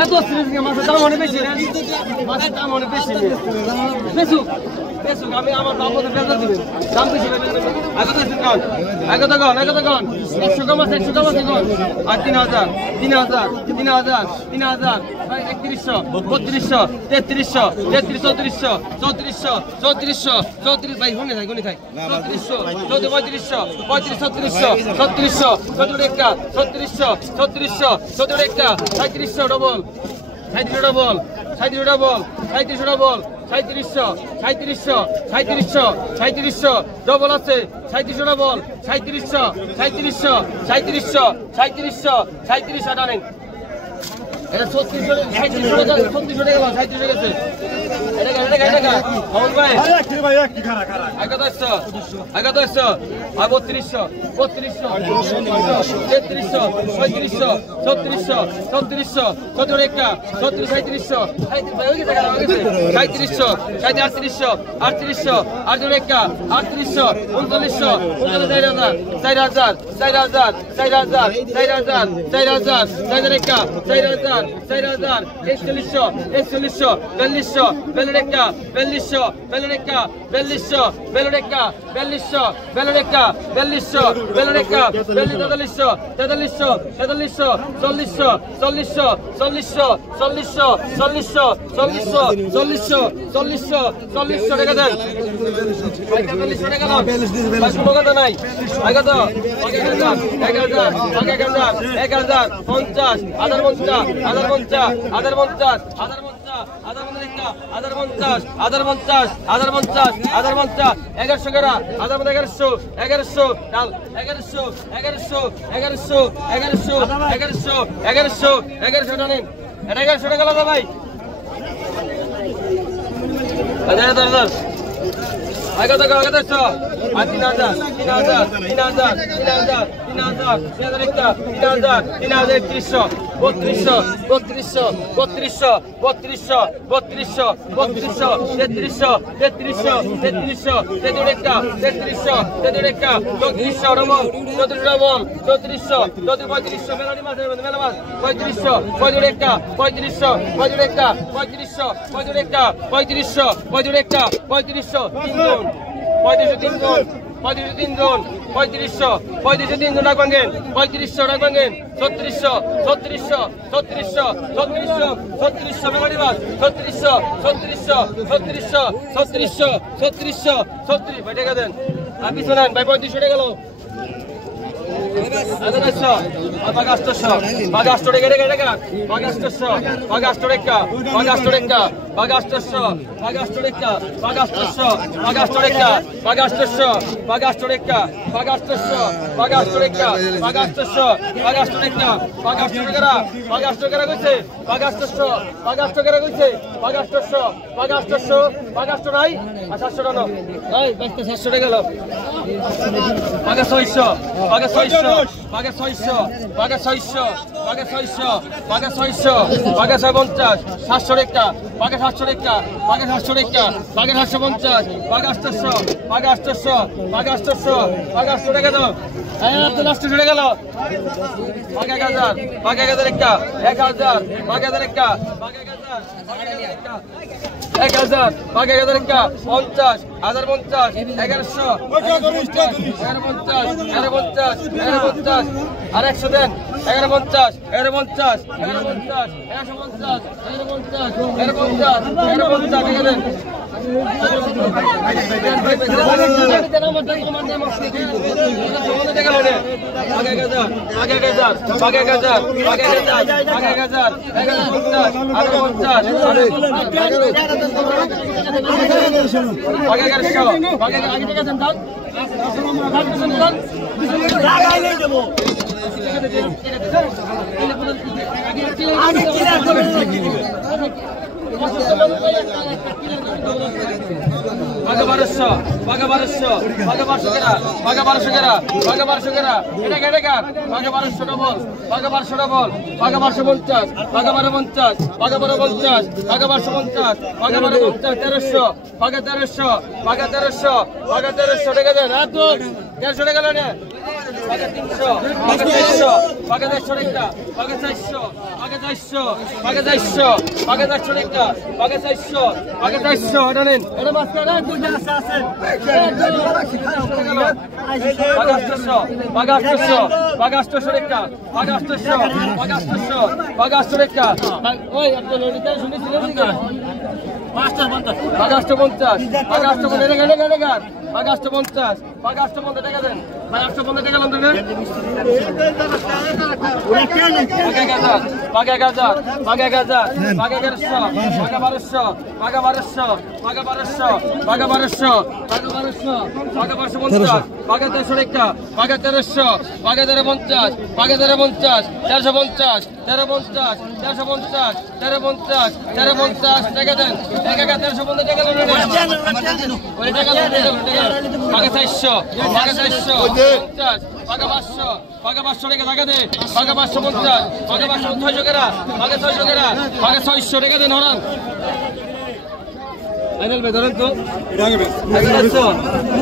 এত মাছের দাম অনেক বেশি, মাছের দাম অনেক বেশি। আমি আমার বাবুদের বেতন দিবেন, দাম বেশি একশো কম 100 কম আছে কম আর 3000 3100 3200 3300 3400 3400 3400 ভাই শুনে থাই 3400 3400 3500 3700 3700 3700 3700 ডবল 3700 ডবল 3700 ডবল আছে 3700 ডবল 3700 টানেন এটা 3600 টাকা গেছে এটা কমন ভাই আগাতাইছো আর 3200 3300 3500 3600 3700 3700 3700 3700 3800 1200 পাকা 1200 পাকা 1200 কেরা পাকা 1200 কেরা পাকা 1200 কেরা এটা কেটে কার পাকা 1200 ডবল পাকা 1200 ডবল পাকা 1250 পাকা 1250 পাকা 1250 পাকা 1250 পাকা 1250 1300 পাকা 1300 পাকা 1300 পাকা 1300 টাকা দেন আর তো 150 টাকা লনে পাকা 300 পাকা 400 পাকা 400 টাকা পাকা 400 পাকা 400 পাকা 400 পাকা 400 টাকা পাকা 400 পাকা 400 এটা নেন এটা মাছ কাটা দুইটা আছে পাকা 800 পাকা 800 পাকা 800 টাকা পাকা 800 পাকা 800 পাকা 800 টাকা ওই আপনি লড়িতে শুনেছিলেন না পাঁচটা 50 পাকা 850 পাকা 850 এটা কেটে কেটে কার পাকা 850 পাকা 850 টাকা দেন ভাই 850 টাকা লন দেন পাকা 1000 পাকা 1000 পাকা 1000 পাকা 1100 পাকা 1200 পাকা 1200 পাকা 1200 পাকা 1200 পাকা 1200 পাকা 1250 পাকা 1300 টাকা পাকা 1300 পাকা 1350 পাকা 1350 1350 1350 1350 1350 1350 টাকা দেন টাকা 1350 টাকা লন ওই টাকা লন পাকা 400 পাকা 400 পাকা 500 পাকা 500 টাকা টাকা দে পাকা 550 পাকা 500 600 টাকা পাকা 600 টাকা পাকা 600 টাকা দেন হরান আইনাল বে ধরেন তো এটা হবে 100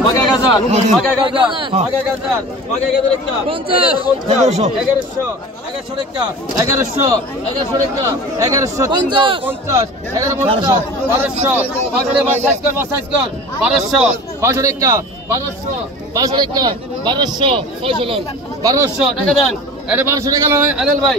পাকা 1000 পাকা 1000 পাকা 1000 পাকা 1000 টাকা 50 1100 1100 টাকা 1100 1100 টাকা 1100 50 1150 1200 1200 মাসাজ কর 1200 500 টাকা 1200 500 টাকা 1200 600 লোন 1200 টাকা দেন এটা 1200 টাকা লয় আইনাল ভাই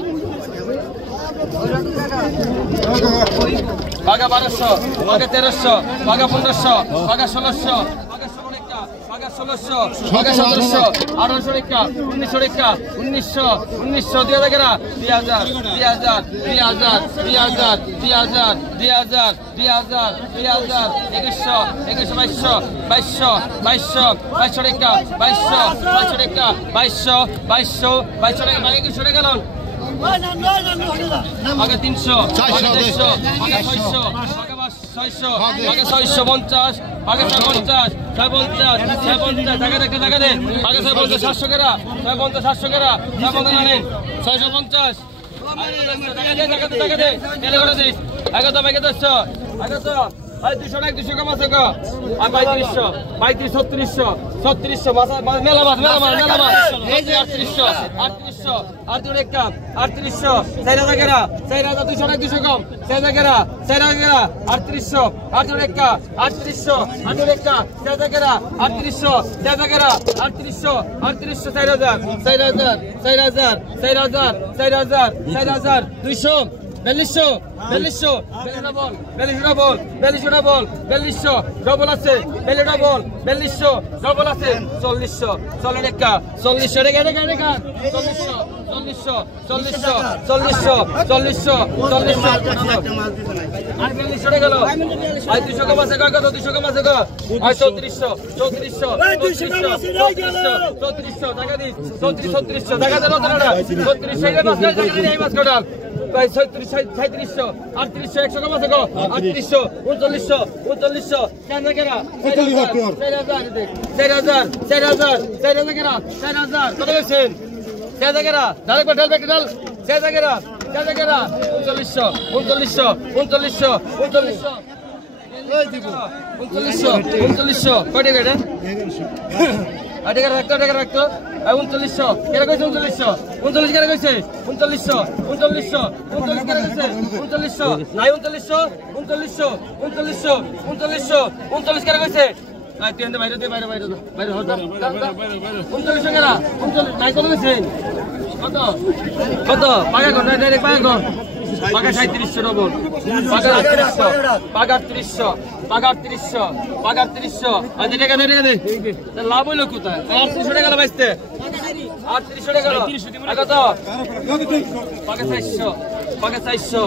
পাকা 1200 পাকা 1300 পাকা 1500 পাকা 1600 পাকা 16 টাকা পাকা 1600 পাকা 1700 1800 টাকা 1900 টাকা 1900 2000 টাকা 2000 2000 2000 2000 2000 2000 2000 2000 2100 2200 2200 2200 টাকা 2200 টাকা 2200 2200 টাকা 2100 টাকা লোন পাকা 300 পাকা 400 পাকা 600 পাকা 600 পাকা 650 পাকা 50 50 টাকা দেখতে টাকা দে পাকা 700 700 টাকা 700 টাকা 700 নেন 650 টাকা দে টাকা দে তেলে করে দিস আগে তো পাকা 10 আগে তো আই 200 টাকা 200 কম আছে গো আর 3500 3600 3700 মাছ মেলা মাছ 3800 আর দুই টাকা 3800 4000 টাকা 4000 200 টাকা 200 কম 4000 টাকা 3800 আর দুই টাকা 3800 আর দুই টাকা 4000 টাকা 3800 4000 টাকা 3800 4000 200 4200 ডবল আছে 4200 ডবল আছে 40 টাকা 40 টাকা টাকা 40 আর 4200 টাকা গেল আর 200 কম আছে কত 200 কম আছে গো আর 3400 টাকা দিস 3400 টাকা দেন না 3400 টাকা মাছ টাকা এই মাছ কাটাল 3700 3800 100 কম আছে গো 3800 3900 কেন কেনা 4000 কেনা 4000 কত গেছেন 4000 কেনা ডাইরেক্ট ডাল ব্যাক ডাল 4000 কেনা 3900 এই দিব 3900 কত টাকা এটা টাকা রাখতো 3900 কেন কইছে 39 কেন কইছে 3900 কেন কইছে 3900 নাই 39 কেন কইছে আই তুই এন্ড বাইরে হল 39 কেন 39 নাই কত কইছে কত পাগা কর ডাইরেক্ট পাগা কর পাগা 3700 ডবল পাগা 3800 আজ টাকা দে লাভ হইলো কোথায় 3800 টাকা বাইতে 3800 টাকা কত পাগা 400 পাগা 400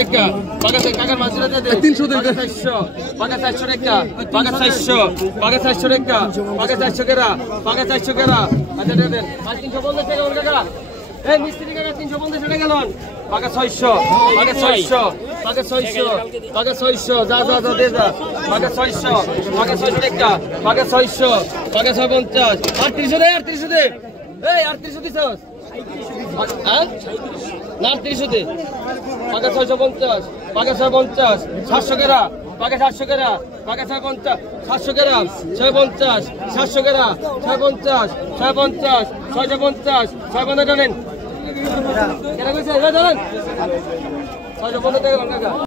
টাকা পাগা কাকার মাঝরা দে 300 টাকা 400 পাগা 400 টাকা পাগা 400 টাকা পাগা 400 টাকা পাগা 400 টাকা আজ দে দেন 350 টাকা ওর কাকা এই মিস্ত্রি কাকা 350 টাকা লোন পাগা 600 পাগা 600 পাকে 600 পাকে 600 যা যা যা দে যা পাকে 600 পাকে 600 টাকা পাকে 600 পাকে 650 3800 দে 3800 দে এই 3800 দিছস হ্যাঁ না 3800 দে পাকে 650 পাকে 650 700 কেরা পাকে 700 কেরা পাকে 650 700 কেরা 650 700 কেরা 650 650 650 650 টানেন কেরা কইছে এই ধরেন 650 টাকা